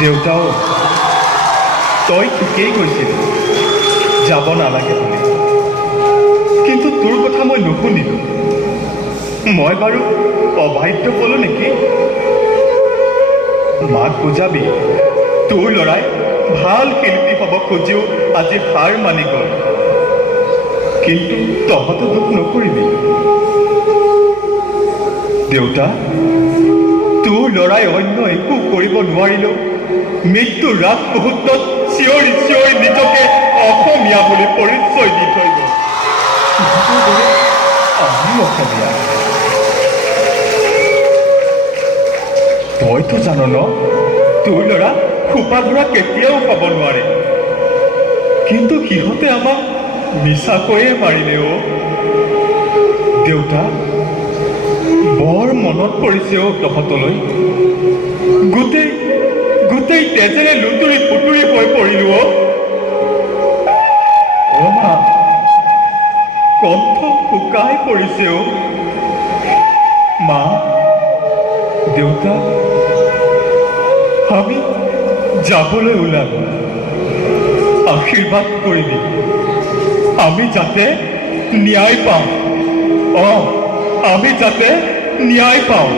দেউতাও তই ঠিকেই কৈছিল যাব নালাগে বুলি, কিন্তু তোৰ কথা মই নুশুনিলো। মই বাৰু অবাধ্য ক'লো নেকি? মাক বুজাবি, তোৰ ল'ৰাই ভাল শিল্পী হ'ব খুজিও আজি হাৰ মানি গ'ল। কিন্তু তহঁতো দুখ নকৰিবি দেউতা, তোৰ ল'ৰাই অন্য একো কৰিব নোৱাৰিলেও মৃত্যুৰ ৰাগ মুহূৰ্তত চিঞৰি চিঞৰি নিজকে অসমীয়া বুলি পৰিচয় দি থৈ গ'ল। আমি অসমীয়া, তইতো জান ন তোৰ ল'ৰা খোপা ধৰা কেতিয়াও পাব নোৱাৰে, কিন্তু সিহঁতে আমাক মিছাকৈয়ে মাৰিলে। অ দেউতা, বৰ মনত পৰিছে অ তহঁতলৈ। গোটেই গোটেই তেজেৰে লুতুৰি পুতুৰি হৈ পৰিলো। অ মা, কণ্ঠ শুকাই পৰিছে। অ মা, দেউতা, আমি যাবলৈ ওলালো। আশীৰ্বাদ কৰিবি, আমি যাতে ন্যায় পাওঁ। আমি যাতে ন্যায় পাওঁ।